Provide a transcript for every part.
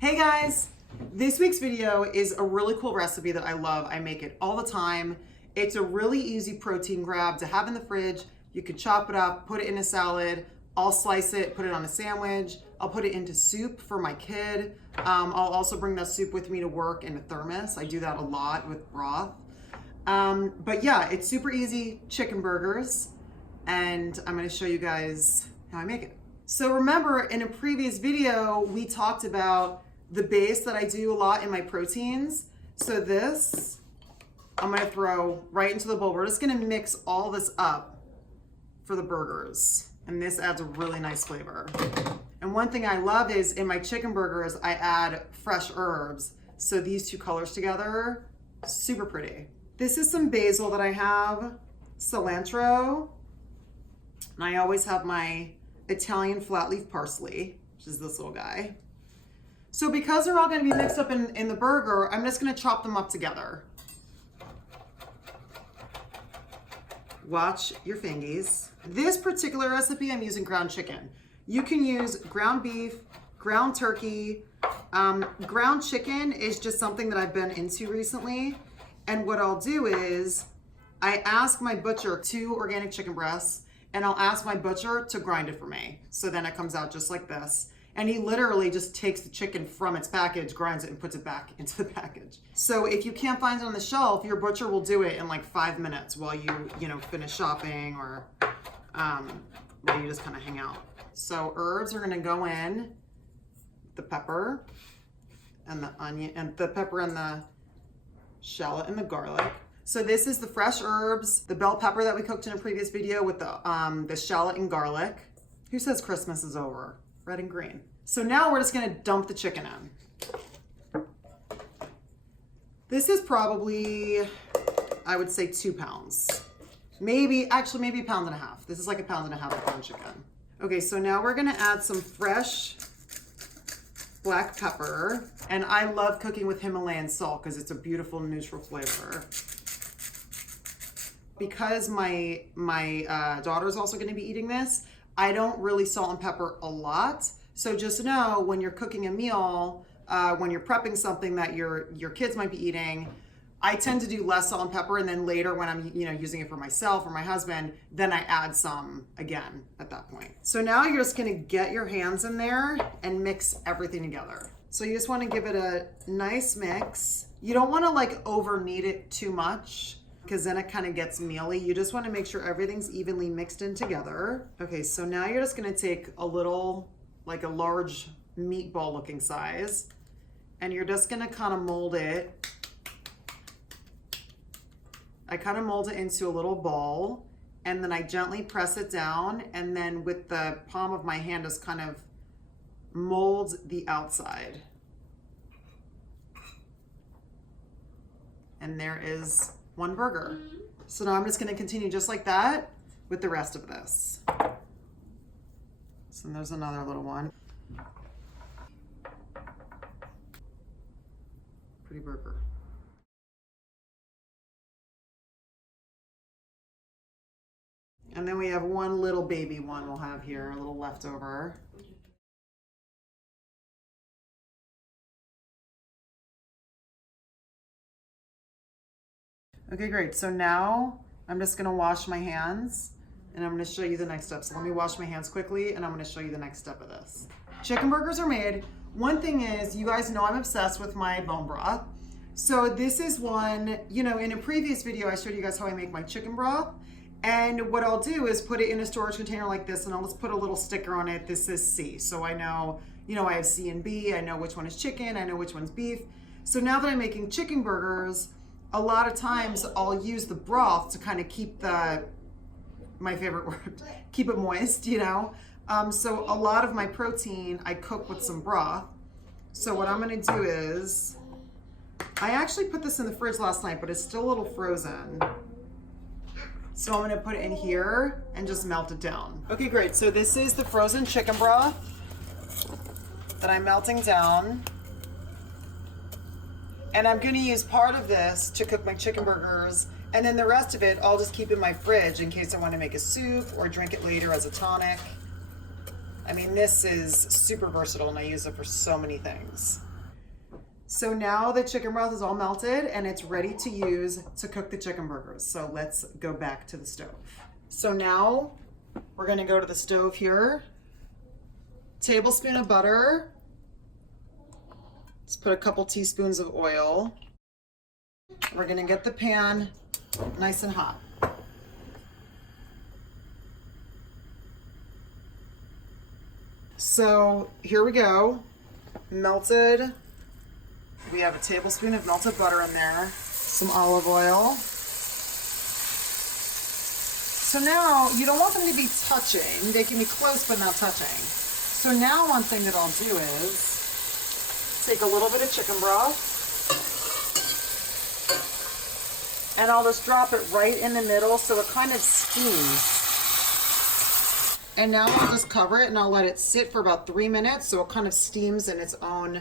Hey guys, this week's video is a really cool recipe that I love. I make it all the time. It's a really easy protein grab to have in the fridge. You could chop it up, put it in a salad. I'll slice it, put it on a sandwich. I'll put it into soup for my kid. I'll also bring that soup with me to work in a thermos. I do that a lot with broth. But yeah, it's super easy chicken burgers, and I'm gonna show you guys how I make it. So remember, in a previous video, we talked about the base that I do a lot in my proteins. So this, I'm gonna throw right into the bowl. We're just gonna mix all this up for the burgers. And this adds a really nice flavor. And one thing I love is in my chicken burgers, I add fresh herbs. So these two colors together, super pretty. This is some basil that I have, cilantro, and I always have my Italian flat leaf parsley, which is this little guy. So because they're all gonna be mixed up in the burger, I'm just gonna chop them up together. Watch your fingies. This particular recipe, I'm using ground chicken. You can use ground beef, ground turkey. Ground chicken is just something that I've been into recently. And what I'll do is I ask my butcher 2 organic chicken breasts, and I'll ask my butcher to grind it for me. So then it comes out just like this. And he literally just takes the chicken from its package, grinds it, and puts it back into the package. So if you can't find it on the shelf, your butcher will do it in like 5 minutes while you finish shopping, or while you just kind of hang out. So herbs are gonna go in, the pepper and the onion, and the pepper and the shallot and the garlic. So this is the fresh herbs, the bell pepper that we cooked in a previous video with the shallot and garlic. Who says Christmas is over? Red and green. So now we're just gonna dump the chicken in. This is probably, I would say 2 pounds. Maybe a pound and a half. This is like a pound and a half of ground chicken. Okay, so now we're gonna add some fresh black pepper. And I love cooking with Himalayan salt because it's a beautiful neutral flavor. Because my daughter's also gonna be eating this, I don't really salt and pepper a lot. So just know when you're cooking a meal, when you're prepping something that your kids might be eating, I tend to do less salt and pepper, and then later when I'm using it for myself or my husband, then I add some again at that point. So now you're just gonna get your hands in there and mix everything together. So you just wanna give it a nice mix. You don't wanna like over knead it too much, because then it kind of gets mealy. You just want to make sure everything's evenly mixed in together. Okay, so now you're just going to take a little, like a large meatball looking size, and you're just going to kind of mold it. I kind of mold it into a little ball, and then I gently press it down, and then with the palm of my hand just kind of mold the outside. And there is 1 burger. So now I'm just gonna continue just like that with the rest of this. So there's another little one. Pretty burger. And then we have 1 little baby one we'll have here, a little leftover. Okay, great. So now I'm just gonna wash my hands, and I'm gonna show you the next step. So let me wash my hands quickly, and I'm gonna show you the next step of this. Chicken burgers are made. One thing is, you guys know I'm obsessed with my bone broth. So this is one, in a previous video, I showed you guys how I make my chicken broth. And what I'll do is put it in a storage container like this, and I'll just put a little sticker on it. This is C. So I know, I have C and B. I know which one is chicken. I know which one's beef. So now that I'm making chicken burgers, a lot of times I'll use the broth to kind of keep my favorite word, keep it moist, So a lot of my protein I cook with some broth. So what I'm gonna do is, I actually put this in the fridge last night, but it's still a little frozen. So I'm gonna put it in here and just melt it down. Okay, great. So this is the frozen chicken broth that I'm melting down. And I'm gonna use part of this to cook my chicken burgers, and then the rest of it I'll just keep in my fridge in case I wanna make a soup or drink it later as a tonic. I mean, this is super versatile and I use it for so many things. So now the chicken broth is all melted and it's ready to use to cook the chicken burgers. So let's go back to the stove. So now we're gonna go to the stove here. Tablespoon of butter. Let's put a couple teaspoons of oil. We're gonna get the pan nice and hot. So here we go, melted. We have a tablespoon of melted butter in there, some olive oil. So now you don't want them to be touching. They can be close but not touching. So now one thing that I'll do is take a little bit of chicken broth and I'll just drop it right in the middle so it kind of steams. And now I'll just cover it and I'll let it sit for about 3 minutes so it kind of steams in its own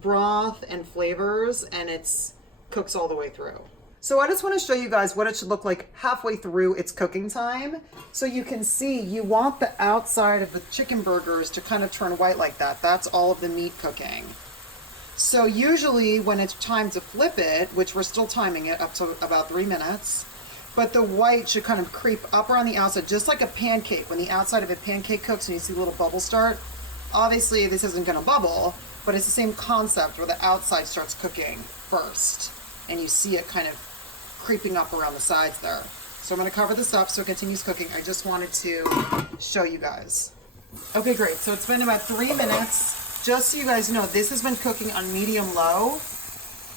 broth and flavors and it's cooks all the way through. So I just want to show you guys what it should look like halfway through its cooking time. So you can see you want the outside of the chicken burgers to kind of turn white like that. That's all of the meat cooking. So usually when it's time to flip it, which we're still timing it up to about 3 minutes, but the white should kind of creep up around the outside, just like a pancake. When the outside of a pancake cooks and you see little bubbles start, obviously this isn't going to bubble, but it's the same concept where the outside starts cooking first and you see it kind of creeping up around the sides there. So I'm going to cover this up so it continues cooking. I just wanted to show you guys. Okay, great. So it's been about 3 minutes. Just so you guys know, this has been cooking on medium low,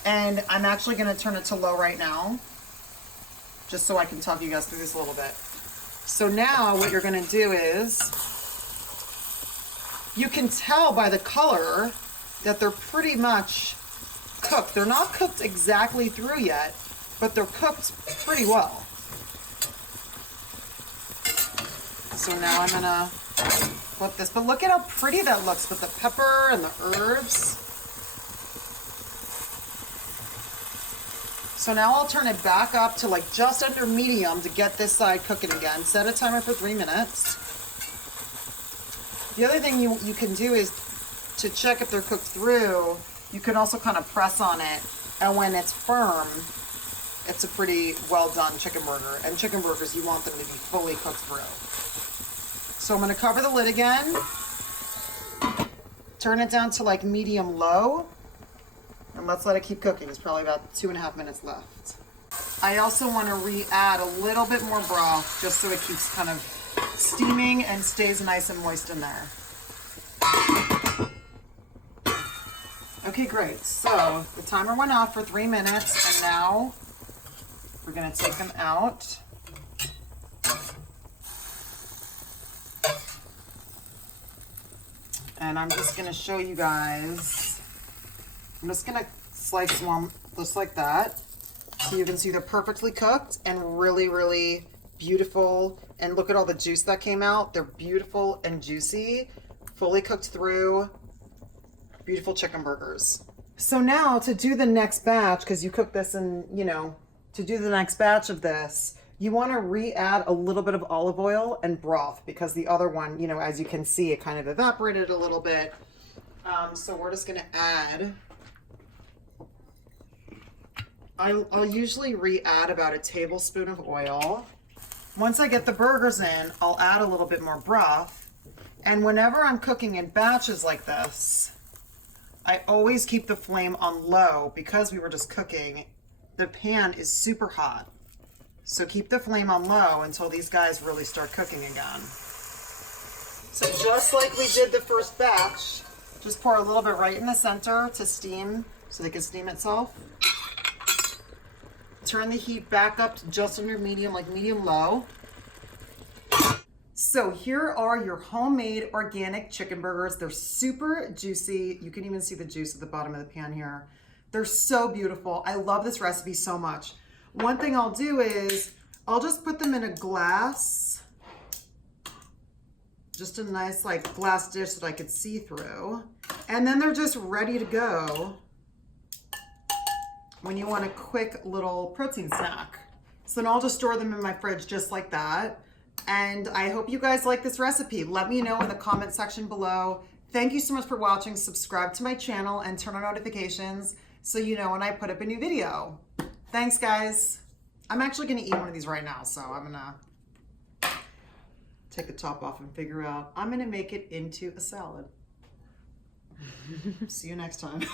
and I'm actually going to turn it to low right now, just so I can talk you guys through this a little bit. So now what you're going to do is, you can tell by the color that they're pretty much cooked. They're not cooked exactly through yet, but they're cooked pretty well. So now I'm gonna flip this, but look at how pretty that looks with the pepper and the herbs. So now I'll turn it back up to like just under medium to get this side cooking again. Set a timer for 3 minutes. The other thing you can do is to check if they're cooked through, you can also kind of press on it, and when it's firm, it's a pretty well done chicken burger. And chicken burgers, you want them to be fully cooked through. So I'm going to cover the lid again, turn it down to like medium low, and let's let it keep cooking. It's probably about 2.5 minutes left. I also want to re-add a little bit more broth just so it keeps kind of steaming and stays nice and moist in there. Okay, great. So the timer went off for 3 minutes, and now we're going to take them out. And I'm just going to show you guys. I'm just going to slice one just like that, so you can see they're perfectly cooked and really, really beautiful. And look at all the juice that came out. They're beautiful and juicy, fully cooked through. Beautiful chicken burgers. So now to do the next batch, because you cook this and, to do the next batch of this, you want to re-add a little bit of olive oil and broth, because the other one, as you can see, it kind of evaporated a little bit. So we're just going to add, I'll usually re-add about a tablespoon of oil. Once I get the burgers in, I'll add a little bit more broth. And whenever I'm cooking in batches like this, I always keep the flame on low because we were just cooking. The pan is super hot. So keep the flame on low until these guys really start cooking again. So just like we did the first batch, just pour a little bit right in the center to steam so they can steam itself. Turn the heat back up to just under medium, like medium low. So here are your homemade organic chicken burgers. They're super juicy. You can even see the juice at the bottom of the pan here. They're so beautiful. I love this recipe so much. One thing I'll do is I'll just put them in a glass, just a nice like glass dish that I could see through. And then they're just ready to go when you want a quick little protein snack. So then I'll just store them in my fridge just like that. And I hope you guys like this recipe. Let me know in the comment section below. Thank you so much for watching. Subscribe to my channel and turn on notifications. so you know when I put up a new video. Thanks, guys. I'm actually gonna eat one of these right now, so I'm gonna take the top off and figure out. I'm gonna make it into a salad. See you next time.